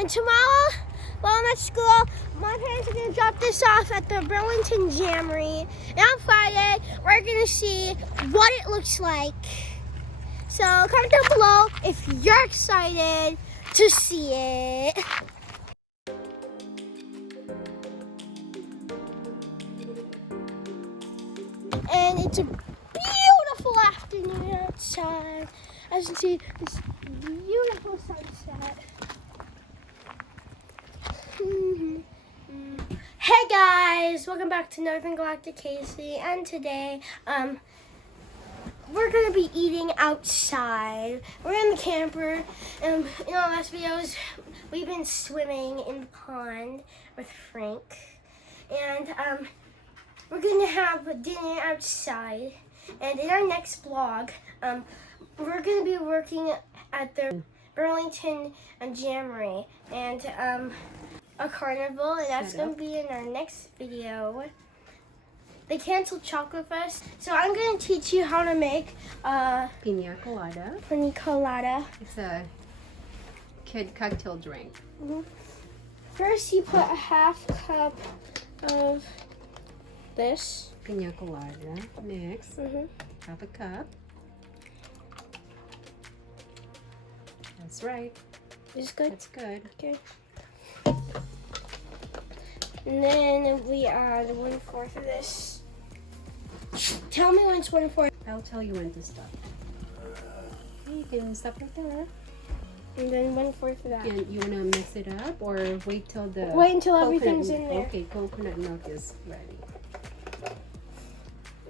And tomorrow, while I'm at school, my parents are going to drop this off at the Burlington Jamboree. And on Friday, we're going to see what it looks like. So comment down below if you're excited to see it. And it's a beautiful afternoon outside. As you can see, this beautiful sunset. Hey guys, welcome back to Northern Galactic Casey, and today we're gonna be eating outside. We're in the camper, and in our last videos we've been swimming in the pond with Frank, and we're gonna have dinner outside. And in our next vlog, we're gonna be working at the Burlington Jamboree and a carnival, and that's gonna be in our next video. They canceled Chocolate Fest, so I'm gonna teach you how to make Pina Colada. Pina Colada. It's a kid cocktail drink. First, you put a half cup of this. Pina Colada mix. Half a cup. That's right. Is good? That's good. Okay. And then we add 1/4 of this. Tell me when it's 1/4. I'll tell you when to stop. You can stop right there. And then 1/4 of that. And you wanna mix it up or wait till the Wait until everything's in there. Okay, coconut milk is ready.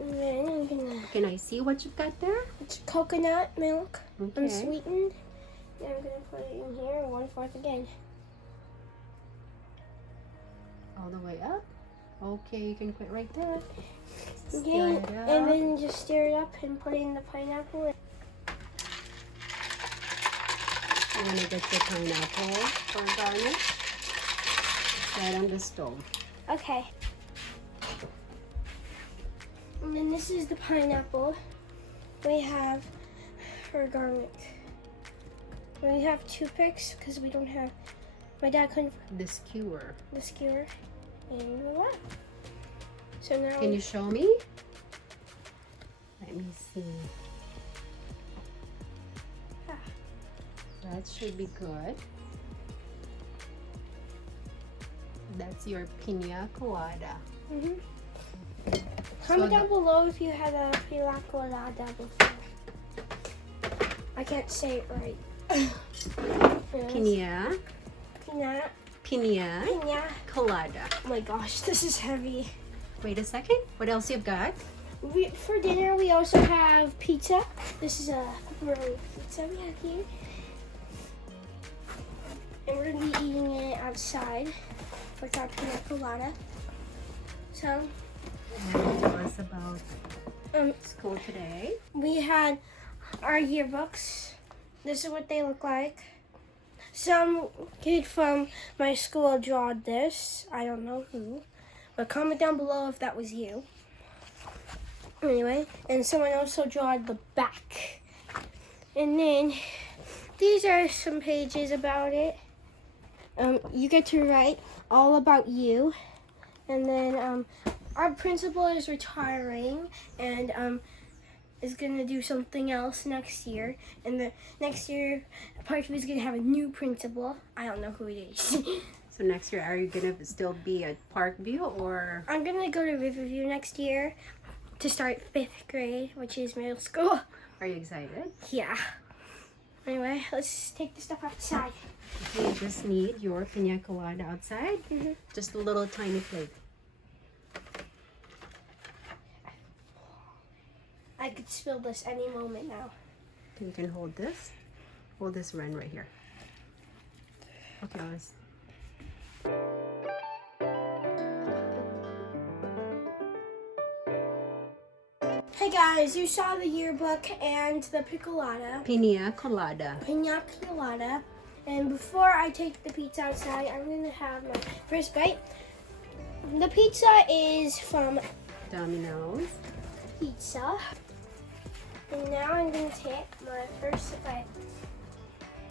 And then I'm gonna. Can I see what you've got there? It's coconut milk, Okay. unsweetened. And I'm gonna put it in here, 1/4 again. All the way up. Okay, you can quit right there. Okay, Stir it up. and then just stir it up and put it in the pineapple. You want to get your pineapple for garnish. Right on the stove. Okay. And then this is the pineapple we have for garlic. We have toothpicks because we don't have. My dad couldn't The skewer. the skewer, and voila. So now. Can you show me? Let me see. Ah. That should be good. That's your Pina Colada. Comment down below if you had a Pina Colada before. I can't say it right. Pina Pina Colada. Oh my gosh, this is heavy. Wait a second. What else you've got? For dinner, we also have pizza. This is a pepperoni pizza we have here. And we're going to be eating it outside with our Pina Colada. So, Tell us about school today. we had our yearbooks. This is what they look like. Some kid from my school drew this. I don't know who. But comment down below if that was you. Anyway, and someone also drew the back. And then these are some pages about it. You get to write all about you. And then our principal is retiring and is gonna do something else next year. And the next year, Parkview is gonna have a new principal. I don't know who it is. So next year, are you gonna still be at Parkview or? I'm gonna go to Riverview next year to start 5th grade, which is middle school. Are you excited? Yeah. Anyway, let's take the stuff outside. Okay, you just need your Pina Colada outside. Just a little tiny plate. I could spill this any moment now. You can hold this. Hold this Ren right here. Okay, let's. Hey guys, you saw the yearbook and the Pina Pina Colada. Colada. And before I take the pizza outside, I'm gonna have my first bite. The pizza is from Domino's. Pizza. And now I'm gonna take my first bite.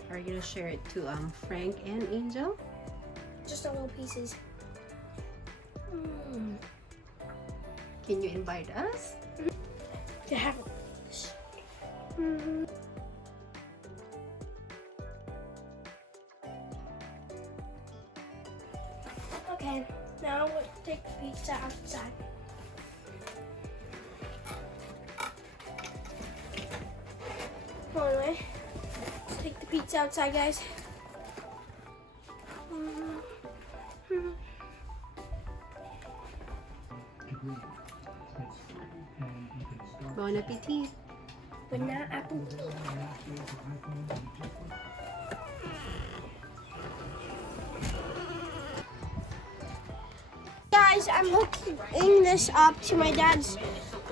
Are you gonna share it to Frank and Angel? Just the little pieces. Can you invite us? To have this. Okay, now we'll take the pizza outside. Anyway, let's take the pizza outside, guys. Bon appetit. Bon appetit. Guys, I'm hooking this up to my dad's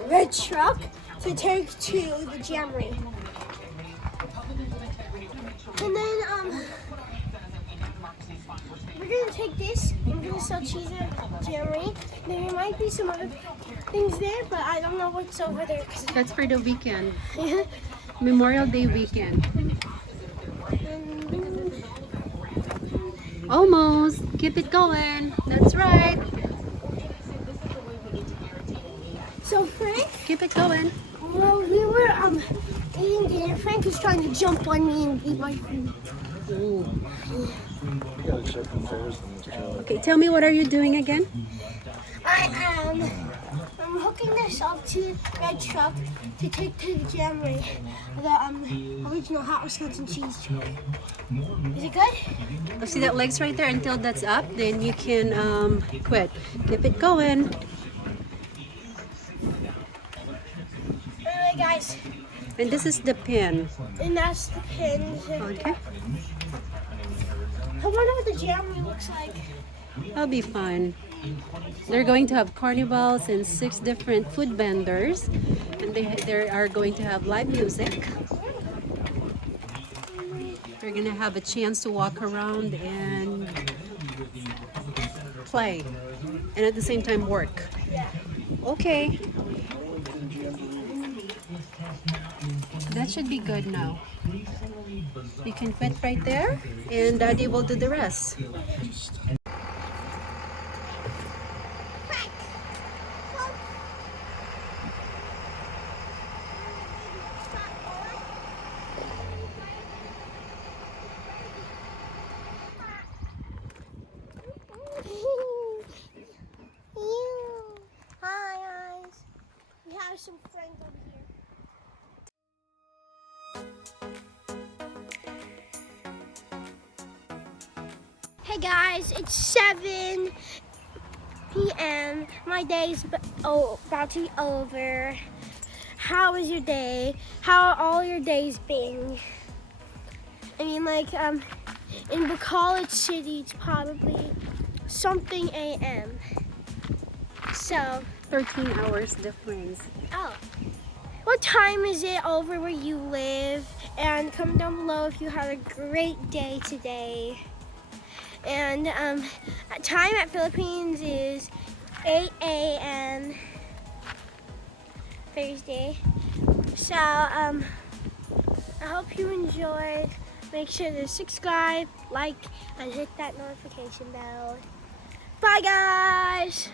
red truck to take to the Jamboree. And then we're gonna take this and we're gonna sell cheese at Jamboree. There might be some other things there, but I don't know what's over there. That's for the weekend. Memorial Day weekend. Almost. Keep it going. That's right. So Frank, Keep it going. well, we were eating dinner. Frank was trying to jump on me and eat my food. Ooh. You gotta check the fares in this job. Okay, tell me, what are you doing again? I'm hooking this up to the red truck to take to the Jamboree, the original hot Wisconsin cheese truck. Is it good? Oh, see that legs right there? Until that's up, then you can quit. Keep it going. Anyway, guys, And this is the pin. and that's the pins. Okay. I wonder what the Jamboree looks like. That'll be fun. They're going to have carnivals and 6 different food vendors, and they are going to have live music. They're gonna have a chance to walk around and play, and at the same time work. Yeah. Okay. That should be good now. You can quit right there, and Daddy will do the rest. Hi guys. We have some friends over here. Hey guys, it's 7 p.m. My day's about to be over. How was your day? How are all your days been? I mean, like, in College City, it's probably something a.m. So, 13 hours difference. oh, what time is it over where you live? And comment down below if you had a great day today. And time at Philippines is 8 a.m. Thursday. So I hope you enjoyed. Make sure to subscribe, like, and hit that notification bell. Bye guys!